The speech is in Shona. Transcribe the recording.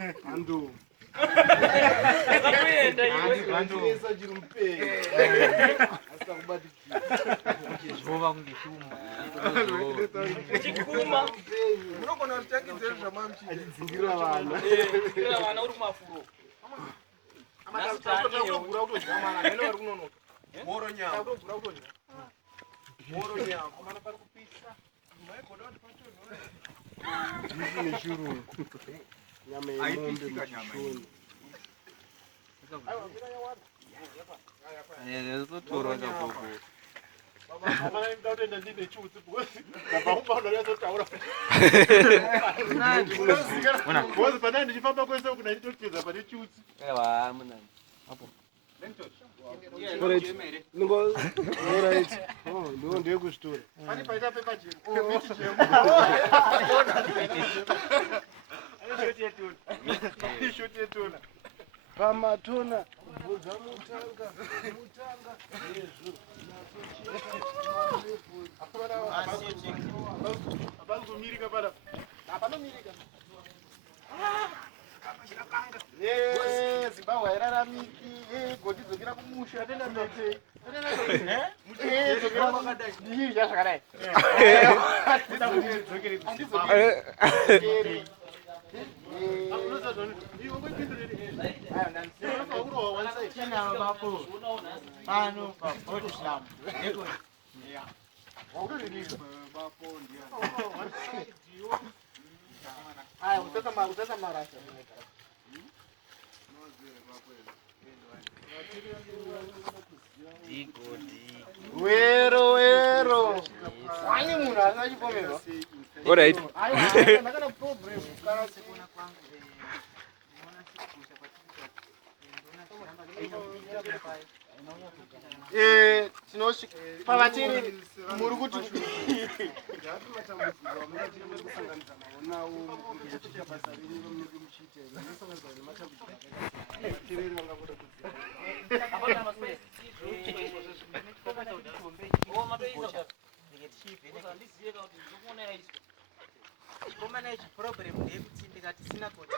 Bhandomu. Bhandomu. Zvova kunge shuma. Chikuma. Munogona kutangidzira zvamamchi achidzingira vana. Kira vana uri kumafuro. Amatagura kutozamana nene vari kunonoka. Moro nyama. Kutogura kutozamana. Moro nyama. Mana pari kupisa. Maigoda kuti patonhora. Ndisi nechirungu. Nyama yemombe muchishoni. Totora chapopo. Amana ndautoenda ndine chutsi because ndabva kumbauno yazotaura. Ona, because pana ndichifamba kwese kuna nditotedza pane chutsi. Ewa munani. Apo. Alright. Ningo alright. Oh, ndiye kustora. Pani paita pepa jemu. Oh, miti jemu. Shoti yetona. Pamatona bvudza mutanga nezvo apazomirika pada apanomirika Zimbabwe hairaramiki goti dzokera kumusha atenda mete dzokera kwakadai ndii zvakadai Wero wero wani munhu asina chipomerwa. Alright. Ndakana problem kana sekona kwangu. Tinosvika pavatiri muri kuti problem ndeyekuti ndikati sina kuti